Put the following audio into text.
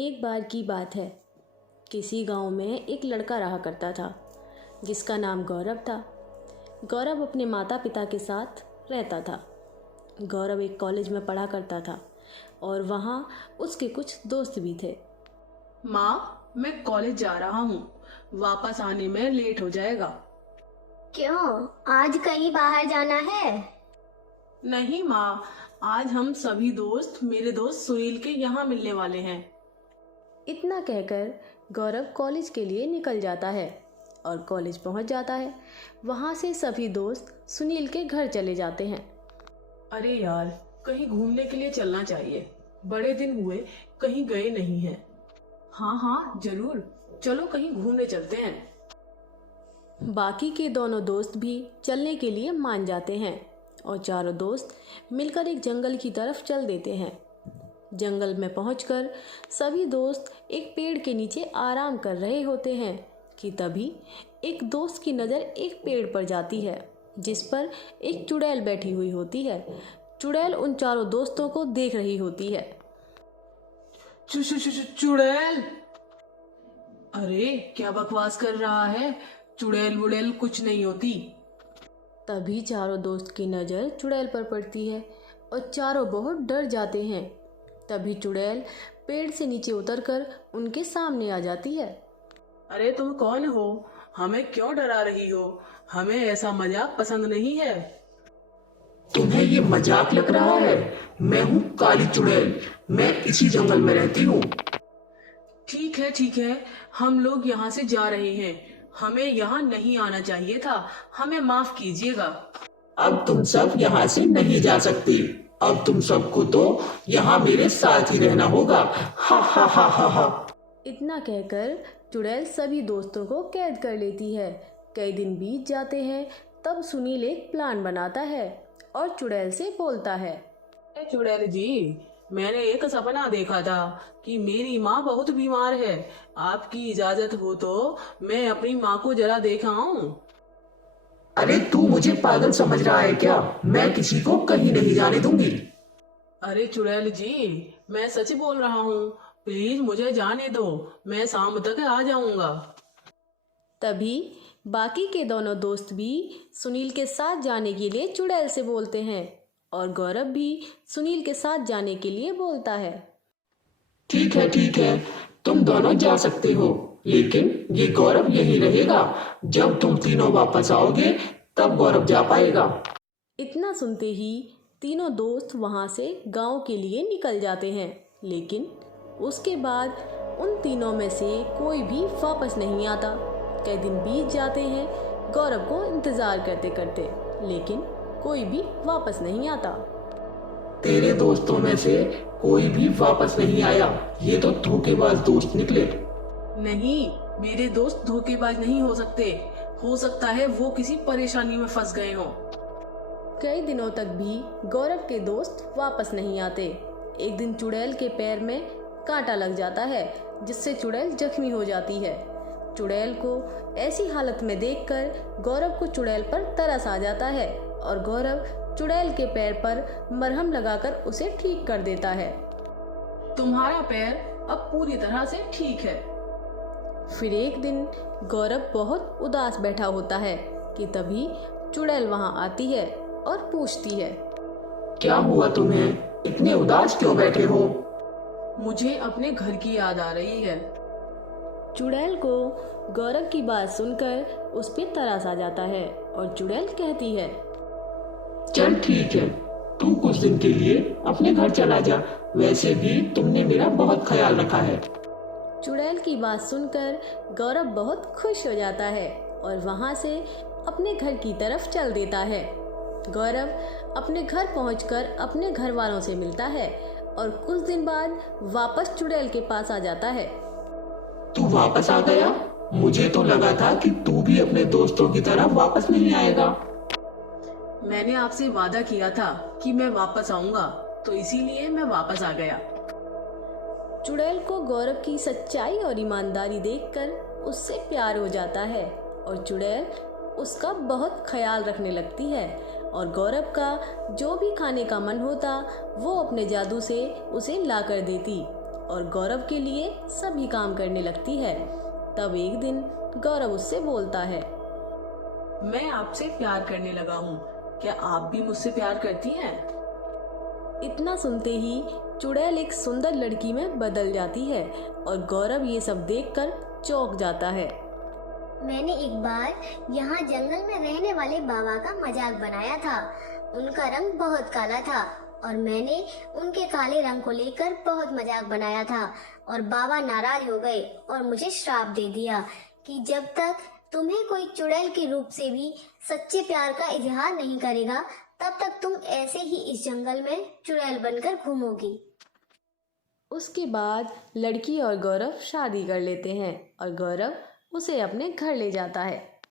एक बार की बात है। किसी गांव में एक लड़का रहा करता था जिसका नाम गौरव था। गौरव अपने माता पिता के साथ रहता था। गौरव एक कॉलेज में पढ़ा करता था और वहाँ उसके कुछ दोस्त भी थे। माँ, मैं कॉलेज जा रहा हूँ। वापस आने में लेट हो जाएगा। क्यों, आज कहीं बाहर जाना है? नहीं माँ, आज हम सभी दोस्त मेरे दोस्त सुनील के यहाँ मिलने वाले हैं। इतना कहकर गौरव कॉलेज के लिए निकल जाता है और कॉलेज पहुँच जाता है। वहाँ से सभी दोस्त सुनील के घर चले जाते हैं। अरे यार, कहीं घूमने के लिए चलना चाहिए। बड़े दिन हुए कहीं गए नहीं हैं। हाँ हाँ जरूर, चलो कहीं घूमने चलते हैं। बाकी के दोनों दोस्त भी चलने के लिए मान जाते हैं और चारों दोस्त मिलकर एक जंगल की तरफ चल देते हैं। जंगल में पहुंचकर सभी दोस्त एक पेड़ के नीचे आराम कर रहे होते हैं कि तभी एक दोस्त की नज़र एक पेड़ पर जाती है जिस पर एक चुड़ैल बैठी हुई होती है। चुड़ैल उन चारों दोस्तों को देख रही होती है। चुड़ैल! अरे क्या बकवास कर रहा है? चुड़ैल वुड़ैल कुछ नहीं होती। तभी चारों दोस्त की नज़र चुड़ैल पर पड़ती है और चारों बहुत डर जाते हैं। तभी चुड़ैल पेड़ से नीचे उतरकर उनके सामने आ जाती है। अरे तुम कौन हो? हमें क्यों डरा रही हो? हमें ऐसा मजाक पसंद नहीं है। तुम्हें ये मजाक लग रहा है? मैं हूँ काली चुड़ैल। मैं इसी जंगल में रहती हूँ। ठीक है, हम लोग यहाँ से जा रहे हैं। हमें यहाँ नहीं आना चाहिए था। हमें माफ कीजिएगा। अब तुम सब यहाँ से नहीं जा सकती। अब तुम सबको तो यहाँ मेरे साथ ही रहना होगा। हा हा हा हा हा। इतना कहकर चुड़ैल सभी दोस्तों को कैद कर लेती है। कई दिन बीत जाते हैं। तब सुनील एक प्लान बनाता है और चुड़ैल से बोलता है। चुड़ैल जी, मैंने एक सपना देखा था कि मेरी माँ बहुत बीमार है। आपकी इजाजत हो तो मैं अपनी माँ को जरा देख आऊं। अरे तू मुझे पागल समझ रहा है क्या? मैं किसी को कहीं नहीं जाने दूंगी। अरे चुड़ैल जी, मैं सच बोल रहा हूँ। प्लीज मुझे जाने दो, मैं शाम तक आ जाऊंगा। तभी बाकी के दोनों दोस्त भी सुनील के साथ जाने के लिए चुड़ैल से बोलते हैं और गौरव भी सुनील के साथ जाने के लिए बोलता है। ठीक है, तुम दोनों जा सकते हो, लेकिन ये गौरव यही रहेगा। जब तुम तीनों वापस आओगे तब गौरव जा पाएगा। इतना सुनते ही तीनों दोस्त वहाँ से गांव के लिए निकल जाते हैं, लेकिन उसके बाद उन तीनों में से कोई भी वापस नहीं आता। कई दिन बीत जाते हैं गौरव को इंतज़ार करते करते, लेकिन कोई भी वापस नहीं आता। तेरे दोस्तों में से कोई भी वापस नहीं आया। ये तो धोखेबाज दोस्त निकले। नहीं, मेरे दोस्त धोखेबाज नहीं हो सकते। हो सकता है वो किसी परेशानी में फंस गए हों। कई दिनों तक भी गौरव के दोस्त वापस नहीं आते। एक दिन चुड़ैल के पैर में कांटा लग जाता है जिससे चुड़ैल जख्मी हो जाती है। चुड़ैल को ऐसी हालत में देखकर गौरव को चुड़ैल पर तरस आ जाता है और गौरव चुड़ैल के पैर पर मरहम लगाकर उसे ठीक कर देता है। तुम्हारा पैर अब पूरी तरह से ठीक है। फिर एक दिन गौरव बहुत उदास बैठा होता है कि तभी चुड़ैल वहां आती है और पूछती है। क्या हुआ तुम्हें? इतने उदास क्यों बैठे हो? मुझे अपने घर की याद आ रही है। चुड़ैल को गौरव की बात सुनकर उस पर तरस आ जाता है और चुड़ैल कहती है। चल ठीक है, तू कुछ दिन के लिए अपने घर चला जा। वैसे भी तुमने मेरा बहुत ख्याल रखा है। चुड़ैल की बात सुनकर गौरव बहुत खुश हो जाता है और वहाँ से अपने घर की तरफ चल देता है। गौरव अपने घर पहुंचकर अपने घर वालों से मिलता है और कुछ दिन बाद वापस चुड़ैल के पास आ जाता है। तू वापस आ गया? मुझे तो लगा था कि तू भी अपने दोस्तों की तरह वापस नहीं आएगा। मैंने आपसे वादा किया था कि मैं वापस आऊंगा, तो इसीलिए मैं वापस आ गया। चुड़ैल को गौरव की सच्चाई और ईमानदारी देखकर उससे प्यार हो जाता है और चुड़ैल उसका बहुत ख्याल रखने लगती है और गौरव का जो भी खाने का मन होता वो अपने जादू से उसे ला कर देती और गौरव के लिए सभी काम करने लगती है। तब एक दिन गौरव उससे बोलता है, मैं आपसे प्यार करने लगा हूँ, क्या आप भी मुझसे प्यार करती हैं? इतना सुनते ही चुड़ैल एक सुंदर लड़की में बदल जाती है और गौरव ये सब देखकर चौंक जाता है। मैंने एक बार यहाँ जंगल में रहने वाले बाबा का मजाक बनाया था। उनका रंग बहुत काला था और मैंने उनके काले रंग को लेकर बहुत मजाक बनाया था और बाबा नाराज हो गए और मुझे श्राप दे दिया कि जब तक तुम्हें कोई चुड़ैल के रूप से भी सच्चे प्यार का इजहार नहीं करेगा तब तक तुम ऐसे ही इस जंगल में चुड़ैल बनकर घूमोगी। उसके बाद लड़की और गौरव शादी कर लेते हैं और गौरव उसे अपने घर ले जाता है।